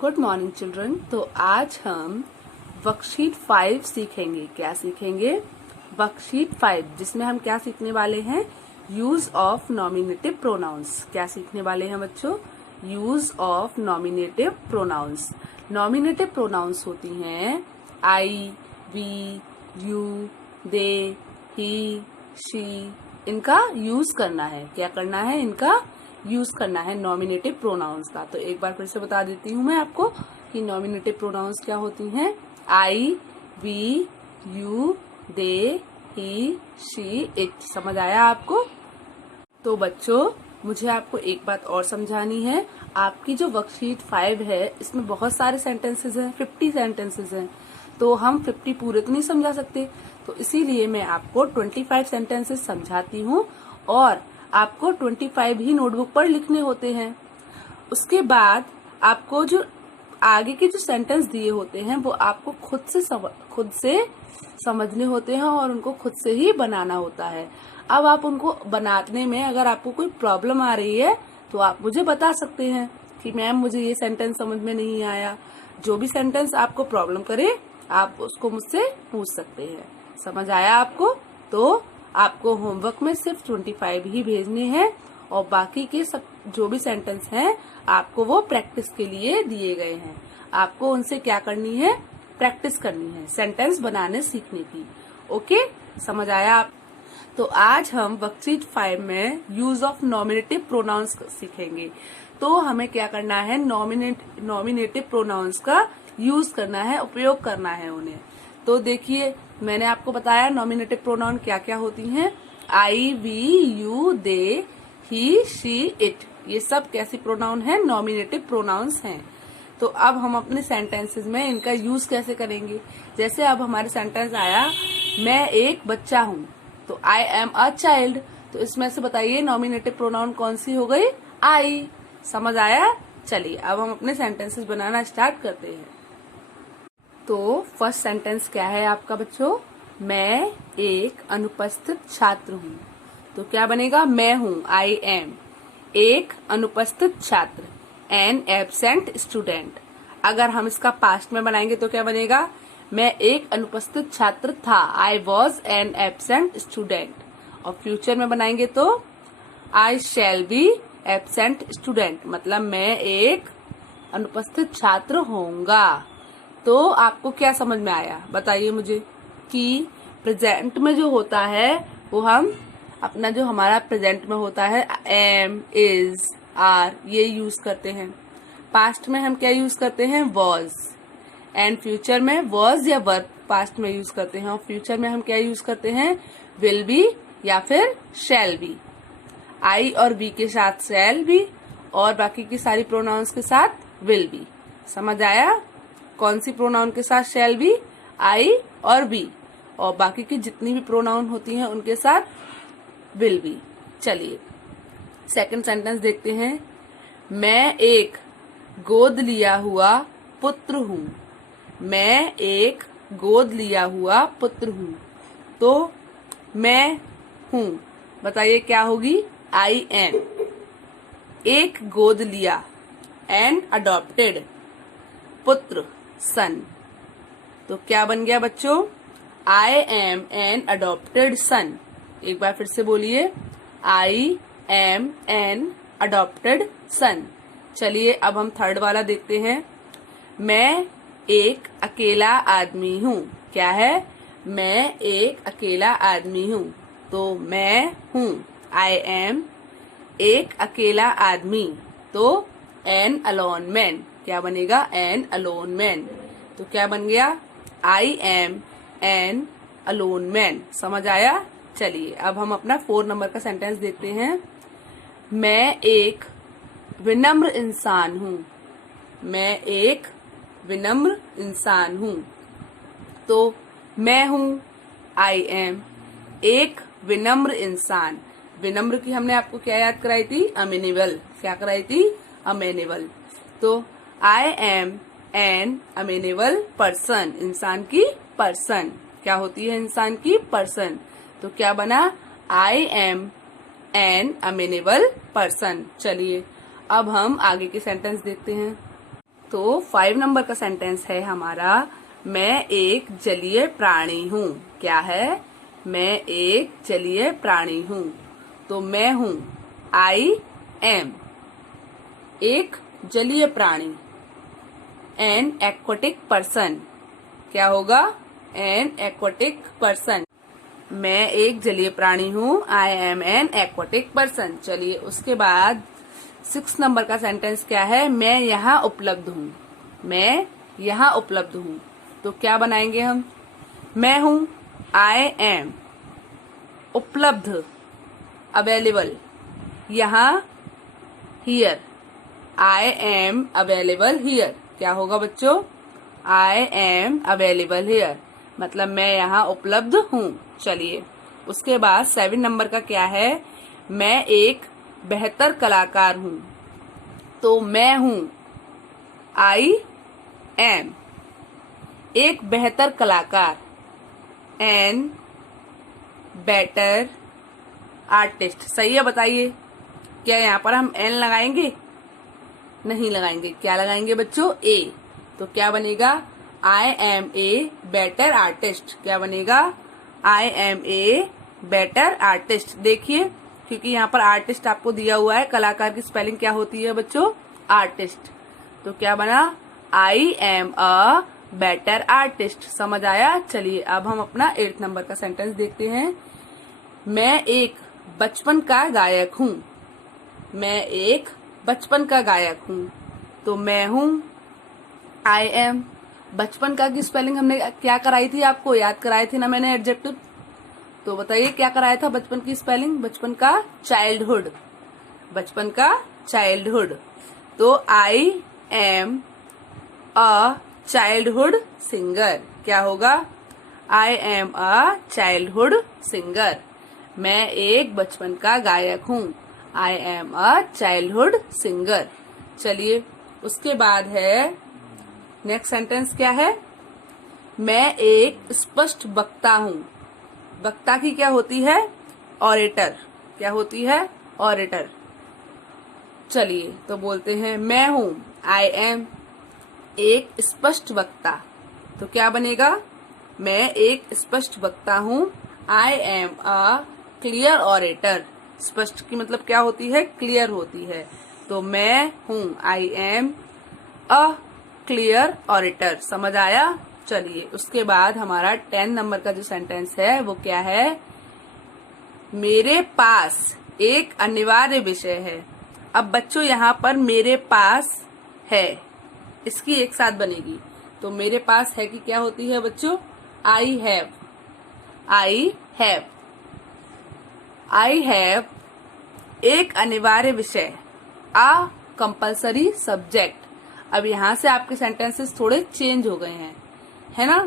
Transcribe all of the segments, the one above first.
Good morning children. तो आज हम वर्कशीट 5 सीखेंगे। क्या सीखेंगे? वर्कशीट 5, जिसमें हम क्या सीखने वाले हैं? Use of nominative pronouns. क्या सीखने वाले हैं बच्चों? Use of nominative pronouns. Nominative pronouns होती हैं I, we, you, they, he, she. इनका यूज करना है। क्या करना है? इनका यूज करना है नॉमिनेटिव प्रोनाउंस का। तो एक बार फिर से बता देती हूँ मैं आपको कि नॉमिनेटिव प्रोनाउंस क्या होती हैं। I, we, you, they, he, she, it. समझ आया आपको? तो बच्चों, मुझे आपको एक बात और समझानी है। आपकी जो वर्कशीट 5 है, इसमें बहुत सारे सेंटेंसेस हैं, 50 सेंटेंसेस हैं। तो हम 50 पूरे तो नहीं समझा सकते, तो इसीलिए मैं आपको 25 सेंटेंसेस समझाती हूँ और आपको 25 ही नोटबुक पर लिखने होते हैं। उसके बाद आपको जो आगे के जो सेंटेंस दिए होते हैं वो आपको खुद से समझने होते हैं और उनको खुद से ही बनाना होता है। अब आप उनको बनाने में अगर आपको कोई प्रॉब्लम आ रही है तो आप मुझे बता सकते हैं कि मैम मुझे ये सेंटेंस समझ में नहीं आया। जो भी सेंटेंस आपको प्रॉब्लम करे आप उसको मुझसे पूछ सकते हैं। समझ आया आपको? तो आपको होमवर्क में सिर्फ 25 ही भेजने हैं और बाकी के सब जो भी सेंटेंस हैं आपको वो प्रैक्टिस के लिए दिए गए हैं। आपको उनसे क्या करनी है? प्रैक्टिस करनी है, सेंटेंस बनाने सीखने की। ओके, समझ आया आप? तो आज हम वर्कशीट 5 में यूज ऑफ नॉमिनेटिव प्रोनाउंस सीखेंगे। तो हमें क्या करना है? नॉमिनेटिव प्रोनाउंस का यूज करना है, उपयोग करना है उन्हें। तो देखिए, मैंने आपको बताया नॉमिनेटिव प्रोनाउन क्या क्या होती हैं। I, we, you, they, he, she, it. ये सब कैसी प्रोनाउन है? नॉमिनेटिव प्रोनाउंस हैं। तो अब हम अपने सेंटेंसेस में इनका यूज कैसे करेंगे? जैसे अब हमारे सेंटेंस आया, मैं एक बच्चा हूँ, तो आई एम अ चाइल्ड। तो इसमें से बताइए नॉमिनेटिव प्रोनाउन कौन सी हो गई? आई। समझ आया? चलिए अब हम अपने सेंटेंसेस बनाना स्टार्ट करते हैं। तो फर्स्ट सेंटेंस क्या है आपका बच्चों? मैं एक अनुपस्थित छात्र हूँ। तो क्या बनेगा? मैं हूँ, आई एम। एक अनुपस्थित छात्र, एन एब्सेंट स्टूडेंट। अगर हम इसका पास्ट में बनाएंगे तो क्या बनेगा? मैं एक अनुपस्थित छात्र था, I was an absent student. और फ्यूचर में बनाएंगे तो आई शैल बी एब्सेंट स्टूडेंट, मतलब मैं एक अनुपस्थित छात्र होऊंगा। तो आपको क्या समझ में आया? बताइए मुझे कि प्रेजेंट में जो होता है वो हम अपना जो हमारा प्रेजेंट में होता है एम, इज, आर, ये यूज करते हैं। पास्ट में हम क्या यूज करते हैं? वॉज। एंड फ्यूचर में वॉज या वर्ब पास्ट में यूज करते हैं और फ्यूचर में हम क्या यूज करते हैं? विल बी या फिर शैल बी। आई और बी के साथ शैल बी और बाकी की सारी प्रोनाउंस के साथ विल बी। समझ आया? कौन सी प्रोनाउन के साथ शैल बी? आई और बी। और बाकी की जितनी भी प्रोनाउन होती हैं उनके साथ विल बी। चलिए सेकंड सेंटेंस देखते हैं। मैं एक गोद लिया हुआ पुत्र हूँ। मैं एक गोद लिया हुआ पुत्र हूँ। तो मैं हूँ, बताइए क्या होगी? I am. एक गोद लिया, एंड अडॉप्टेड, पुत्र, सन। तो क्या बन गया बच्चों? आई एम एन अडॉप्टेड सन। एक बार फिर से बोलिए, आई एम एन अडॉप्टेड सन। चलिए अब हम थर्ड वाला देखते हैं। मैं एक अकेला आदमी हूँ। क्या है? मैं एक अकेला आदमी हूँ। तो मैं हूँ, आई एम, एक अकेला आदमी, तो एन अलोन मैन। क्या बनेगा? An alone man. तो क्या बन गया? I am an alone man. समझ आया? चलिए अब हम अपना 4 नंबर का सेंटेंस देखते हैं। मैं एक विनम्र इंसान हूँ। मैं एक विनम्र इंसान हूँ। तो मैं हूँ, आई एम, एक विनम्र इंसान। विनम्र की हमने आपको क्या याद कराई थी? अमेनेबल। क्या कराई थी? अमेनेबल। तो I am an amenable person. इंसान की पर्सन क्या होती है? इंसान की पर्सन। तो क्या बना? I am an amenable person. चलिए अब हम आगे के सेंटेंस देखते हैं। तो 5 नंबर का सेंटेंस है हमारा, मैं एक जलीय प्राणी हूँ। क्या है? मैं एक जलीय प्राणी हूँ। तो मैं हूँ, आई एम, एक जलीय प्राणी। एन एक्वाटिक पर्सन, क्या होगा? An aquatic person. मैं एक जलीय प्राणी हूँ, आई एम एन एक्वाटिक पर्सन। चलिए उसके बाद 6 नंबर का सेंटेंस क्या है? मैं यहाँ उपलब्ध हूँ। मैं यहाँ उपलब्ध हूँ। तो क्या बनाएंगे हम? मैं हूँ, आई एम, उपलब्ध, अवेलेबल, यहाँ, here, I am available here. क्या होगा बच्चों? आई एम अवेलेबल हियर, मतलब मैं यहाँ उपलब्ध हूँ। चलिए उसके बाद 7 नंबर का क्या है? मैं एक बेहतर कलाकार हूँ। तो मैं हूँ, आई एम, एक बेहतर कलाकार, एन बेटर आर्टिस्ट। सही है? बताइए, क्या यहाँ पर हम एन लगाएंगे? नहीं लगाएंगे। क्या लगाएंगे बच्चों? ए। तो क्या बनेगा? I am a better artist. क्या बनेगा? I am a better artist. देखिए, क्योंकि यहाँ पर आर्टिस्ट आपको दिया हुआ है, कलाकार की स्पेलिंग क्या होती है बच्चों? आर्टिस्ट। तो क्या बना? I am a better artist. समझ आया? चलिए अब हम अपना 8 नंबर का सेंटेंस देखते हैं। मैं एक बचपन का गायक हूँ। मैं एक बचपन का गायक हूँ। तो मैं हूँ, आई एम, बचपन का की स्पेलिंग हमने क्या कराई थी? आपको याद कराई थी ना मैंने, एडजेक्टिव। तो बताइए क्या कराया था बचपन की स्पेलिंग? बचपन का चाइल्डहुड, बचपन का चाइल्डहुड। तो I am a childhood singer. क्या होगा? I am a childhood singer. मैं एक बचपन का गायक हूँ। I am a childhood singer. चलिए उसके बाद है नेक्स्ट सेंटेंस क्या है? मैं एक स्पष्ट वक्ता हूँ। वक्ता की क्या होती है? ऑरेटर। क्या होती है? ऑरेटर। चलिए तो बोलते हैं, मैं हूँ, आई एम, एक स्पष्ट वक्ता। तो क्या बनेगा? मैं एक स्पष्ट वक्ता हूँ, I am a clear orator. स्पष्ट की मतलब क्या होती है? क्लियर होती है। तो मैं हूँ, I am a clear orator. समझ आया? चलिए उसके बाद हमारा 10 नंबर का जो सेंटेंस है वो क्या है? मेरे पास एक अनिवार्य विषय है। अब बच्चों यहाँ पर मेरे पास है, इसकी एक साथ बनेगी। तो मेरे पास है कि क्या होती है बच्चों? I have. I have, I have एक अनिवार्य विषय, अ कंपल्सरी सब्जेक्ट। अब यहाँ से आपके सेंटेंसेस थोड़े चेंज हो गए हैं, है ना?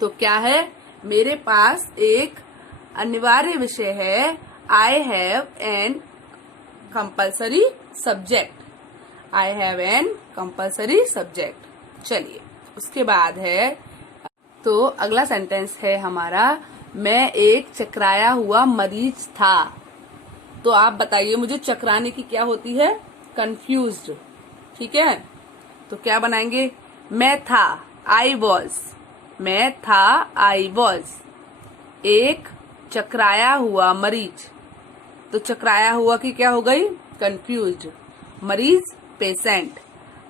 तो क्या है? मेरे पास एक अनिवार्य विषय है, I have an compulsory subject. I have an compulsory subject. चलिए उसके बाद है, तो अगला सेंटेंस है हमारा, मैं एक चकराया हुआ मरीज था। तो आप बताइए मुझे, चकराने की क्या होती है? कंफ्यूज्ड। ठीक है, तो क्या बनाएंगे? मैं था, आई वॉज। मैं था, आई वॉज, एक चकराया हुआ मरीज। तो चकराया हुआ की क्या हो गई? कंफ्यूज्ड। मरीज patient.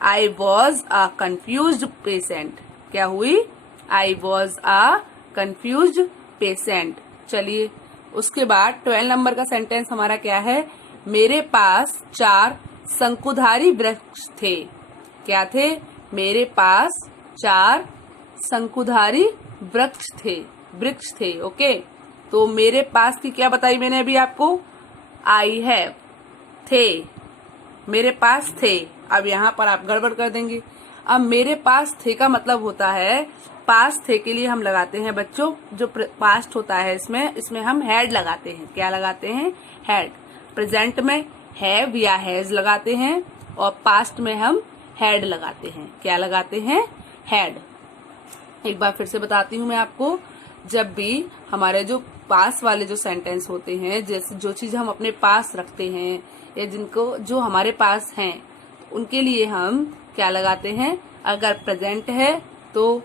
I was a confused patient. क्या हुई? I was a confused patient. चलिए उसके बाद 12 नंबर का सेंटेंस हमारा क्या है? मेरे पास 4 शंकुधारी वृक्ष थे। क्या थे? मेरे पास 4 शंकुधारी वृक्ष थे। ओके, तो मेरे पास की क्या बताई मैंने अभी आपको? आई हैव, थे, मेरे पास थे। अब यहाँ पर आप गड़बड़ कर देंगे। अब मेरे पास थे का मतलब होता है, पास थे के लिए हम लगाते हैं बच्चों, जो पास्ट होता है इसमें हम हैड लगाते हैं। क्या लगाते हैं? हैड। प्रेजेंट में हैव या हैज लगाते हैं, और पास्ट में हम हैड लगाते हैं। क्या लगाते हैं? हैड। एक बार फिर से बताती हूँ मैं आपको, जब भी हमारे जो पास वाले जो सेंटेंस होते हैं, जैसे जो चीज हम अपने पास रखते हैं या जिनको जो हमारे पास हैं, उनके लिए हम क्या लगाते हैं? अगर प्रेजेंट है तो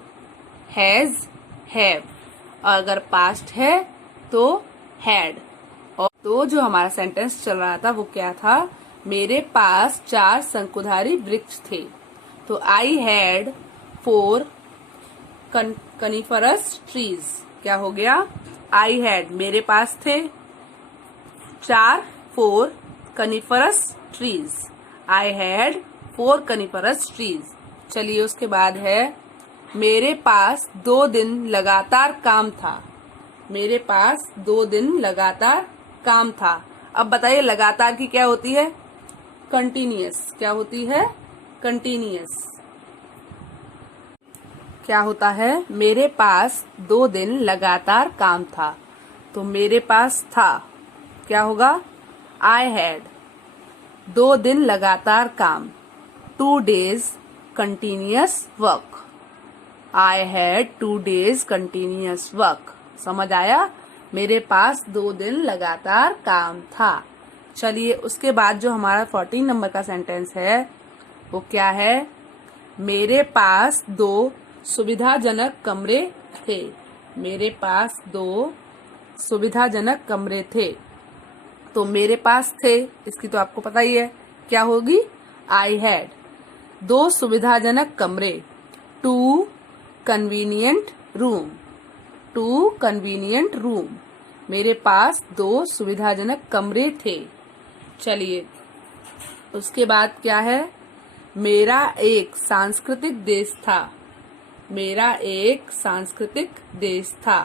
हैज, हैव, और अगर पास्ट है तो हैड। और तो जो हमारा सेंटेंस चल रहा था वो क्या था? मेरे पास 4 शंकुधारी वृक्ष थे। तो आई हैड 4 कनिफरस ट्रीज। क्या हो गया? आई हैड, मेरे पास थे 4 coniferous trees. I had 4 coniferous trees. चलिए उसके बाद है मेरे पास 2 दिन लगातार काम था। मेरे पास 2 दिन लगातार काम था। अब बताइए लगातार की क्या होती है? कंटिन्यूअस। क्या होती है? कंटिन्यूअस। क्या होता है? मेरे पास 2 दिन लगातार काम था। तो मेरे पास था, क्या होगा? आई हैड 2 दिन लगातार काम, 2 days continuous work. I had 2 days continuous work. समझ आया? मेरे पास 2 दिन लगातार काम था। चलिए उसके बाद जो हमारा 14 नंबर का सेंटेंस है वो क्या है? मेरे पास 2 सुविधाजनक कमरे थे। मेरे पास 2 सुविधाजनक कमरे थे। तो मेरे पास थे, इसकी तो आपको पता ही है क्या होगी? आई हैड 2 सुविधाजनक कमरे, 2 कन्वीनियंट रूम। 2 convenient room. मेरे पास 2 सुविधाजनक कमरे थे। चलिए उसके बाद क्या है? मेरा एक सांस्कृतिक देश था। मेरा एक सांस्कृतिक देश था।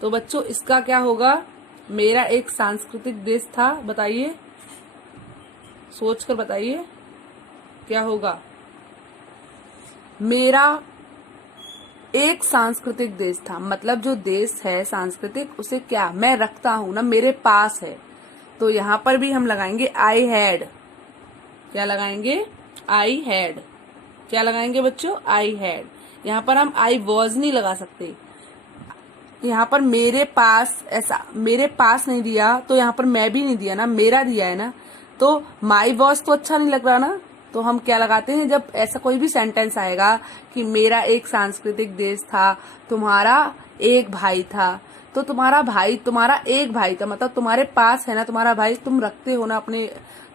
तो बच्चों इसका क्या होगा? मेरा एक सांस्कृतिक देश था। बताइए, सोचकर बताइए क्या होगा? मेरा एक सांस्कृतिक देश था, मतलब जो देश है सांस्कृतिक उसे क्या मैं रखता हूं ना, मेरे पास है। तो यहाँ पर भी हम लगाएंगे आई हैड। क्या लगाएंगे? I had. क्या लगाएंगे बच्चों? I had. यहाँ पर हम आई वॉज नहीं लगा सकते। यहाँ पर मेरे पास, ऐसा मेरे पास नहीं दिया तो यहाँ पर मैं भी नहीं दिया ना, मेरा दिया है ना। तो माई वॉज तो अच्छा नहीं लग रहा ना। तो हम क्या लगाते हैं? जब ऐसा कोई भी सेंटेंस आएगा कि मेरा एक सांस्कृतिक देश था, तुम्हारा एक भाई था, तो तुम्हारा भाई, तुम्हारा एक भाई था मतलब तुम्हारे पास है ना तुम्हारा भाई, तुम रखते हो ना अपने,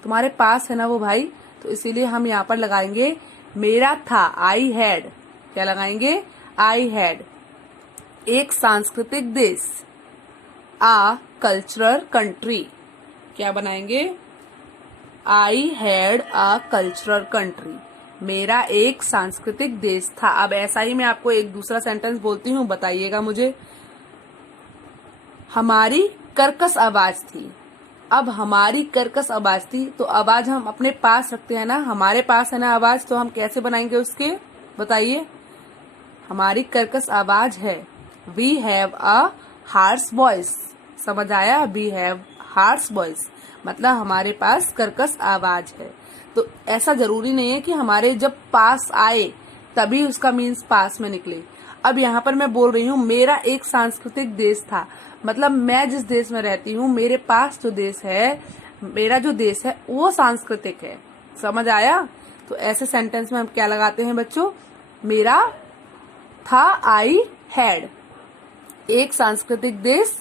तुम्हारे पास है ना वो भाई। तो इसीलिए हम यहाँ पर लगाएंगे मेरा था, आई हैड। क्या लगाएंगे? आई हैड एक सांस्कृतिक देश, आ कल्चरल कंट्री। क्या बनाएंगे? आई हैड अ कल्चरल कंट्री। मेरा एक सांस्कृतिक देश था। अब ऐसा ही मैं आपको एक दूसरा सेंटेंस बोलती हूँ, बताइएगा मुझे। हमारी कर्कश आवाज थी। अब हमारी कर्कश आवाज थी, तो आवाज हम अपने पास रखते हैं ना, हमारे पास है ना आवाज, तो हम कैसे बनाएंगे उसके? बताइए। हमारी कर्कश आवाज है, we have a harsh voice. समझ आया? वी हैव हार्श वॉइस मतलब हमारे पास कर्कश आवाज है। तो ऐसा जरूरी नहीं है कि हमारे जब पास आए तभी उसका मीन्स पास में निकले। अब यहाँ पर मैं बोल रही हूँ मेरा एक सांस्कृतिक देश था, मतलब मैं जिस देश में रहती हूँ मेरे पास जो देश है, मेरा जो देश है वो सांस्कृतिक है। समझ आया? तो ऐसे सेंटेंस में हम क्या लगाते हैं बच्चों? मेरा था, आई हैड एक सांस्कृतिक देश,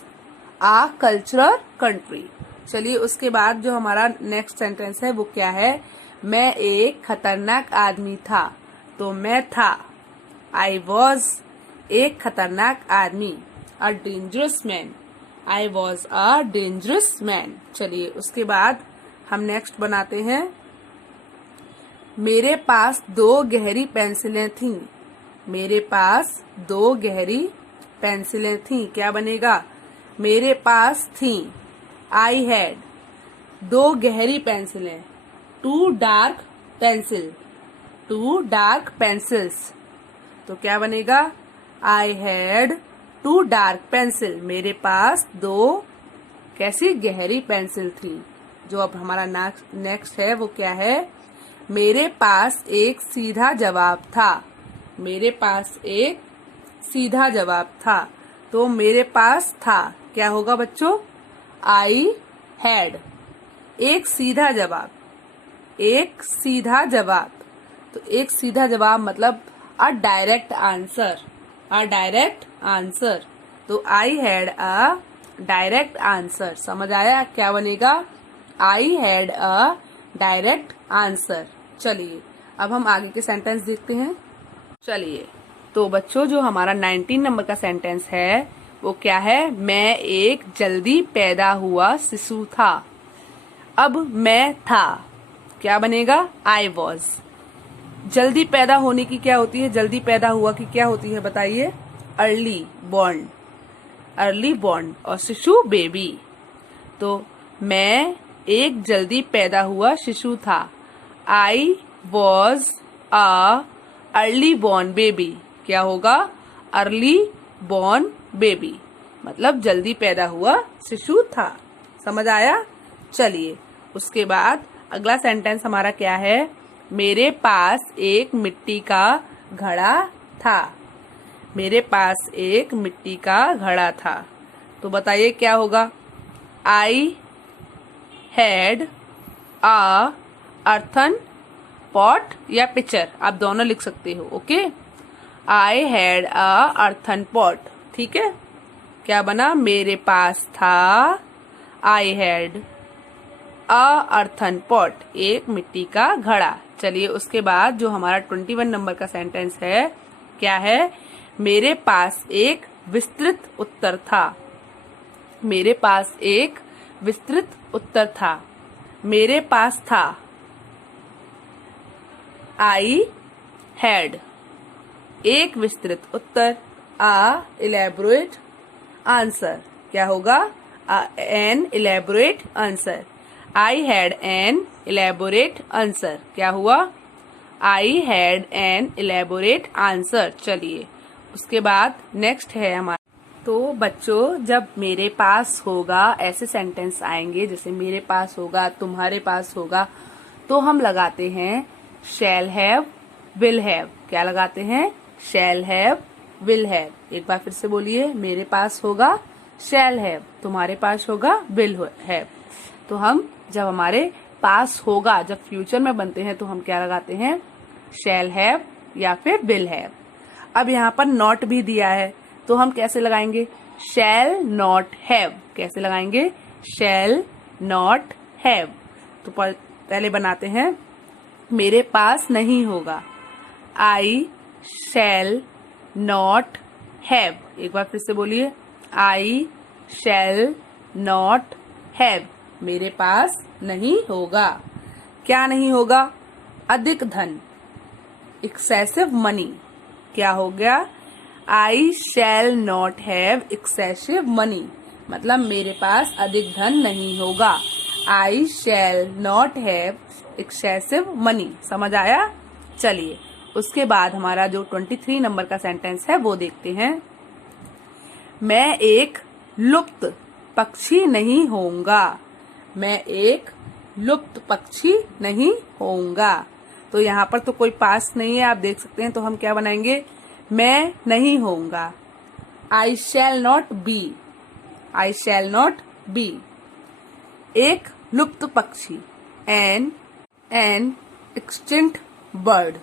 आ कल्चरल कंट्री। चलिए उसके बाद जो हमारा नेक्स्ट सेंटेंस है वो क्या है? मैं एक खतरनाक आदमी था। तो मैं था, आई वॉज एक खतरनाक आदमी, a dangerous man. I was a dangerous man. चलिए उसके बाद हम नेक्स्ट बनाते हैं, मेरे पास 2 गहरी पेंसिलें थीं। मेरे पास 2 गहरी पेंसिलें थीं। क्या बनेगा? मेरे पास थीं, आई हैड 2 गहरी पेंसिलें, 2 डार्क पेंसिल, 2 डार्क पेंसिल्स। तो क्या बनेगा? I had 2 dark pencil. मेरे पास 2 कैसी गहरी पेंसिल थी। जो अब हमारा नेक्स्ट है वो क्या है? मेरे पास एक सीधा जवाब था। मेरे पास एक सीधा जवाब था। तो मेरे पास था, क्या होगा बच्चों? आई हैड एक सीधा जवाब, एक सीधा जवाब। तो एक सीधा जवाब मतलब a direct answer, a direct answer. तो I had a direct answer. समझ आया क्या बनेगा? I had a direct answer. चलिए अब हम आगे के सेंटेंस देखते हैं। चलिए तो बच्चों जो हमारा 19 नंबर का सेंटेंस है वो क्या है? मैं एक जल्दी पैदा हुआ शिशु था। अब मैं था, क्या बनेगा? I was. जल्दी पैदा होने की क्या होती है? जल्दी पैदा हुआ की क्या होती है बताइए? Early born, early born. और शिशु बेबी। तो मैं एक जल्दी पैदा हुआ शिशु था। I was a early born baby. क्या होगा? अर्ली बॉर्न बेबी मतलब जल्दी पैदा हुआ शिशु था। समझ आया? चलिए उसके बाद अगला सेंटेंस हमारा क्या है? मेरे पास एक मिट्टी का घड़ा था। मेरे पास एक मिट्टी का घड़ा था। तो बताइए क्या होगा? आई हैड अ अर्थन पॉट या पिक्चर, आप दोनों लिख सकते हो। Okay, I had a earthen pot. ठीक है, क्या बना? मेरे पास था, आई हैड अ अर्थन पॉट, एक मिट्टी का घड़ा। चलिए उसके बाद जो हमारा 21 नंबर का सेंटेंस है क्या है? मेरे पास एक विस्तृत उत्तर था। मेरे पास एक विस्तृत उत्तर था। मेरे पास था, आई हैड एक विस्तृत उत्तर, आ इलेबोरेट आंसर। क्या होगा? N elaborate answer. I had an elaborate answer. क्या हुआ? I had an elaborate answer. चलिए उसके बाद नेक्स्ट है हमारा। तो बच्चों जब मेरे पास होगा ऐसे सेंटेंस आएंगे, जैसे मेरे पास होगा, तुम्हारे पास होगा, तो हम लगाते हैं शैल हैव, विल हैव। क्या लगाते हैं? Shall have, will have. एक बार फिर से बोलिए। मेरे पास होगा शैल हैव, तुम्हारे पास होगा विल हैव। तो हम जब हमारे पास होगा, जब फ्यूचर में बनते हैं तो हम क्या लगाते हैं? शैल हैव या फिर विल हैव। अब यहाँ पर नॉट भी दिया है तो हम कैसे लगाएंगे? शैल नॉट हैव। कैसे लगाएंगे? शैल नॉट हैव। तो पहले बनाते हैं मेरे पास नहीं होगा। I shall not have. एक बार फिर से बोलिए। आई शैल नॉट हैव। मेरे पास नहीं होगा। क्या नहीं होगा? अधिक धन, एक्सेसिव मनी। क्या हो गया? I shall not have excessive money मतलब मेरे पास अधिक धन नहीं होगा। I shall not have excessive money. समझ आया? चलिए उसके बाद हमारा जो 23 नंबर का सेंटेंस है वो देखते हैं। मैं एक लुप्त पक्षी नहीं होऊंगा। मैं एक लुप्त पक्षी नहीं होऊंगा। तो यहाँ पर तो कोई पास नहीं है, आप देख सकते हैं। तो हम क्या बनाएंगे? मैं नहीं होऊंगा। I shall not be. I shall not be. एक लुप्त पक्षी, एन एक्सटिंक्ट बर्ड।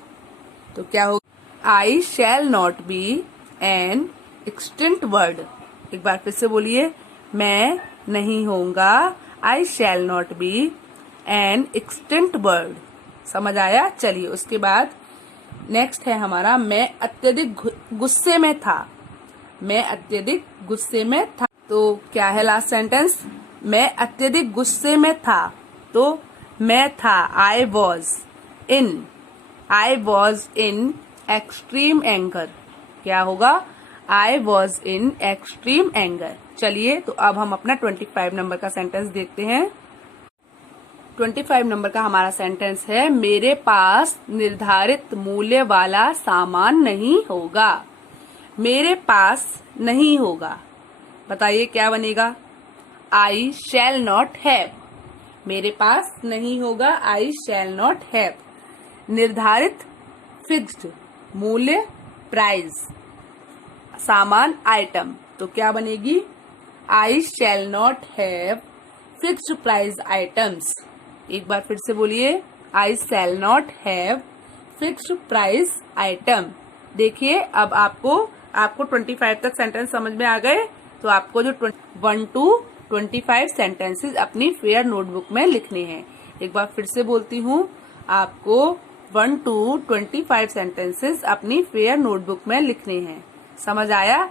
तो क्या होगा? I shall not be an extinct bird. एक बार फिर से बोलिए। मैं नहीं होऊंगा, I shall not be an extinct bird. समझ आया? चलिए उसके बाद नेक्स्ट है हमारा मैं अत्यधिक गुस्से में था। मैं अत्यधिक गुस्से में था। तो क्या है लास्ट सेंटेंस? मैं अत्यधिक गुस्से में था। तो मैं था, I was in, I was in extreme anger. क्या होगा? I was in extreme anger. चलिए तो अब हम अपना 25 नंबर का सेंटेंस देखते हैं। 25 नंबर का हमारा सेंटेंस है मेरे पास निर्धारित मूल्य वाला सामान नहीं होगा। मेरे पास नहीं होगा। बताइए क्या बनेगा? I shall not have. मेरे पास नहीं होगा, आई शैल नॉट हैव। निर्धारित फिक्स्ड मूल्य प्राइस, सामान आइटम। तो क्या बनेगी? I shall not have fixed price items. एक बार फिर से बोलिए। I shall not have fixed price item. देखिए अब आपको 25 तक सेंटेंस समझ में आ गए। तो आपको जो 1 to 25 सेंटेंसेस अपनी फेयर नोटबुक में लिखने हैं। एक बार फिर से बोलती हूँ, आपको 1 to 25 सेंटेंसेस अपनी फेयर नोटबुक में लिखने हैं। समझ आया?